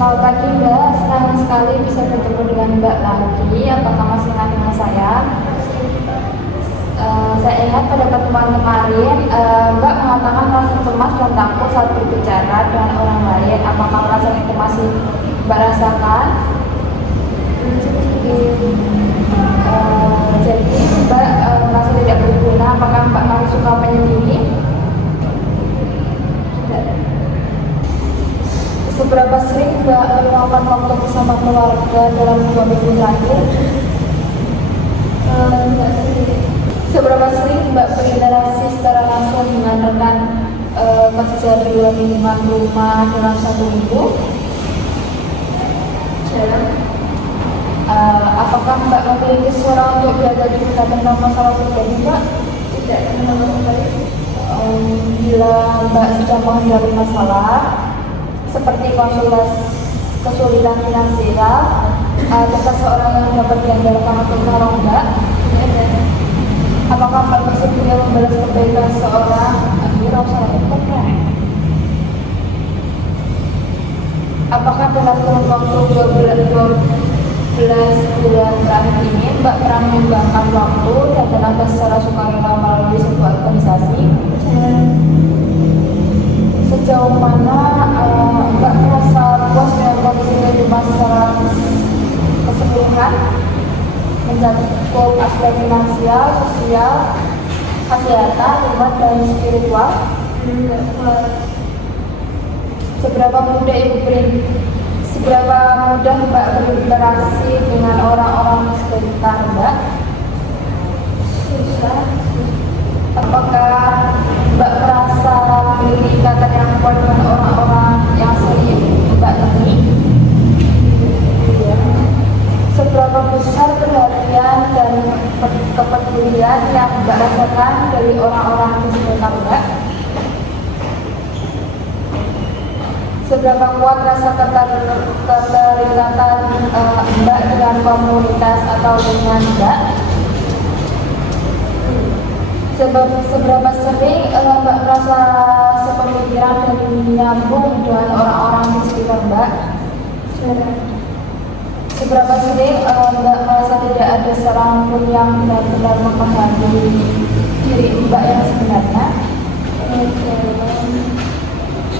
Selamat pagi Mbak, senang sekali bisa bertemu dengan Mbak lagi. Apakah masih ingat dengan saya? Saya ingat pada pertemuan kemarin, Mbak mengatakan rasa cemas dan takut saat berbicara dengan orang lain. Apakah perasaan itu masih Mbak rasakan? Jadi Mbak merasa tidak berguna. Apakah Mbak masih suka menyendiri? Seberapa sering Mbak meluangkan waktu bersama keluarga dalam 2 minggu terakhir? Enggak sering. Seberapa sering Mbak berinteraksi secara langsung dengan rekan kerja di luar lingkungan rumah dalam 1 minggu? Jarang. Apakah Mbak memiliki suara untuk belajar cerita tentang masalah pribadi Mbak? Tidak, sama sekali. Bila Mbak sedang menghadapi masalah seperti kesulitan finansial, ada seseorang yang dapat diandalkan untuk menolong Mbak? Apakah Mbak bersedia membalas kebaikan seseorang? Apakah dalam kurun waktu 12 bulan terakhir ini Mbak pernah menyumbangkan waktu dan tenaga secara sukarela melalui sebuah organisasi? Sejauh mana Mbak merasa puas dengan kondisi kehidupan secara keseluruhan, mencakup aspek finansial, sosial, kesehatan, iman, dan spiritual? Seberapa mudah Mbak berinteraksi dengan orang-orang di sekitar Mbak? Susah. Apakah Mbak merasa memiliki ikatan yang kuat dengan orang-orang yang sering Mbak temui? Seberapa besar perhatian dan kepedulian yang Mbak rasakan dari orang-orang di sekitar Mbak? Seberapa kuat rasa keterikatan Mbak dengan komunitas atau dengan Mbak? Seberapa sering Mbak merasa sepemikiran dan menyambung dengan orang-orang di sekitar Mbak? Seberapa sering Mbak merasa tidak ada seorang pun yang benar-benar memahami diri Mbak yang sebenarnya?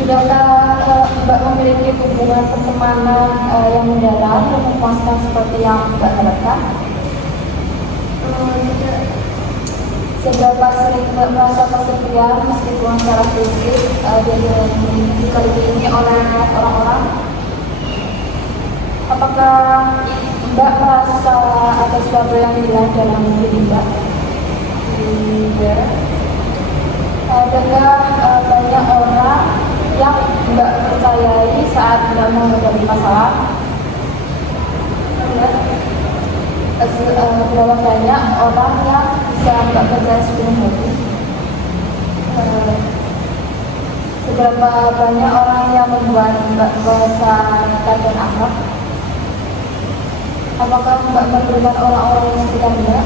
Sudahkah Mbak memiliki hubungan pertemanan yang mendalam dan memuaskan seperti yang Mbak harapkan? Seberapa sering Mbak merasa kesepian meskipun secara fisik dikelilingi oleh orang-orang? Apakah Mbak merasa ada sesuatu yang hilang dalam diri Mbak? Adakah banyak orang yang Mbak percayai saat Mbak menghadapi masalah? Berapa banyak orang yang bisa Mbak percaya sepenuh hati? Seberapa banyak orang yang membuat Mbak merasa dan akrab? Apakah Mbak memberikan orang-orang yang sekitar Mbak?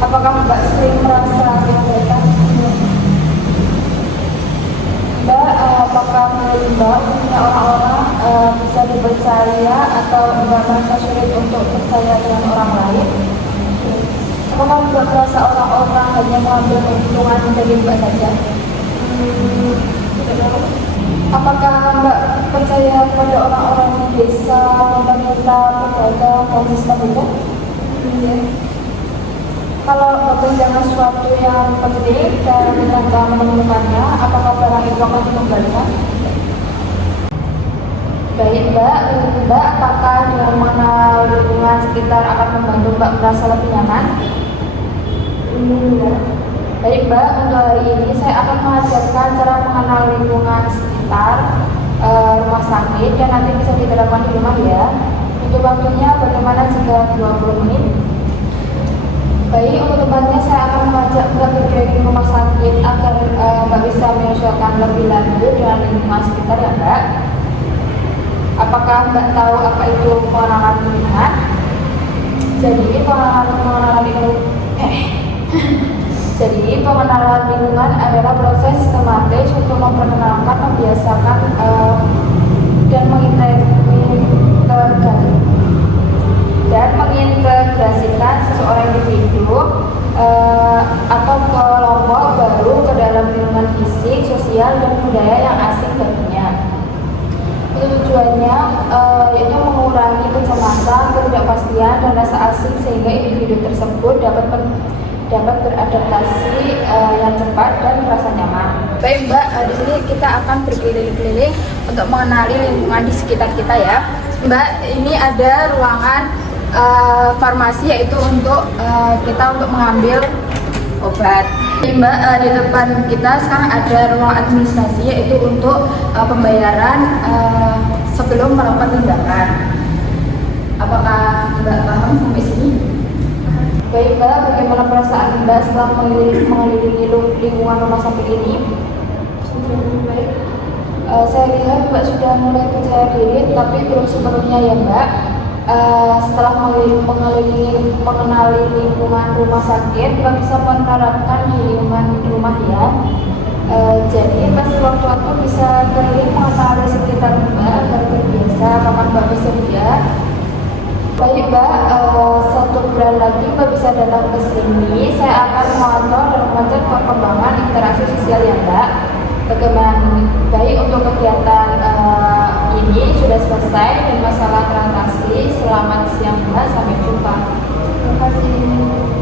Apakah Mbak sering merasa diabaikan? Mbak, apakah menurut Mbak punya orang-orang bisa dipercaya atau Mbak merasa sulit untuk percaya dengan orang lain? Apakah Mbak merasa orang-orang hanya mengambil keuntungan dari Mbak saja? Apakah Mbak percaya kepada orang-orang di desa, pemerintah, pedagang, dan sistem hukum? Kalau kepentingan sesuatu yang penting dan kita menemukannya, apakah barang itu akan dikembalikan? Baik Mbak, apakah dengan mengenal lingkungan sekitar akan membantu Mbak merasa lebih nyaman? Baik Mbak, untuk hari ini saya akan mengajarkan cara mengenal lingkungan sekitar rumah sakit yang nanti bisa diterapkan di rumah ya. Untuk waktunya bagaimana jika 20 menit? Baik, untuk tempatnya saya akan mengajak Mbak berkeliling rumah sakit agar Mbak bisa menyesuaikan lebih lanjut dengan lingkungan sekitar ya Mbak. Apakah Mbak tahu apa itu pengenalan lingkungan? Jadi pengenalan lingkungan Jadi pengenalan lingkungan adalah proses sistematis untuk memperkenalkan, membiasakan dan mengintegrasikan seseorang individu atau kelompok baru ke dalam lingkungan fisik, sosial, dan budaya yang asing baginya. Tujuannya yaitu mengurangi kecemasan, ketidakpastian, dan rasa asing sehingga individu tersebut dapat beradaptasi yang cepat dan merasa nyaman. Baik Mbak, di sini kita akan berkeliling-keliling untuk mengenali lingkungan di sekitar kita ya. Mbak, ini ada ruangan farmasi yaitu untuk kita untuk mengambil obat. Mbak, di depan kita sekarang ada ruang administrasi yaitu untuk pembayaran sebelum melakukan tindakan. Apakah Mbak paham sampai sini? Baik Mbak, bagaimana perasaan Mbak setelah mengelilingi lingkungan rumah sakit ini? Baik. Saya lihat Mbak sudah mulai percaya diri, tapi belum sepenuhnya ya Mbak. Setelah mengenali lingkungan rumah sakit, Mbak bisa menerapkan di lingkungan rumah ya. Jadi pas waktu-waktu bisa keliling mengenali sekitar Mbak agar terbiasa kapan Mbak bersedia. Baik Mbak, 1 bulan lagi Mbak bisa datang ke sini. Saya akan memantau dan mengecek perkembangan interaksi sosial ya Mbak. Bagaimana baik untuk kegiatan ini sudah selesai dan masalah transaksi. Selamat siang Mbak, sampai jumpa. Terima kasih.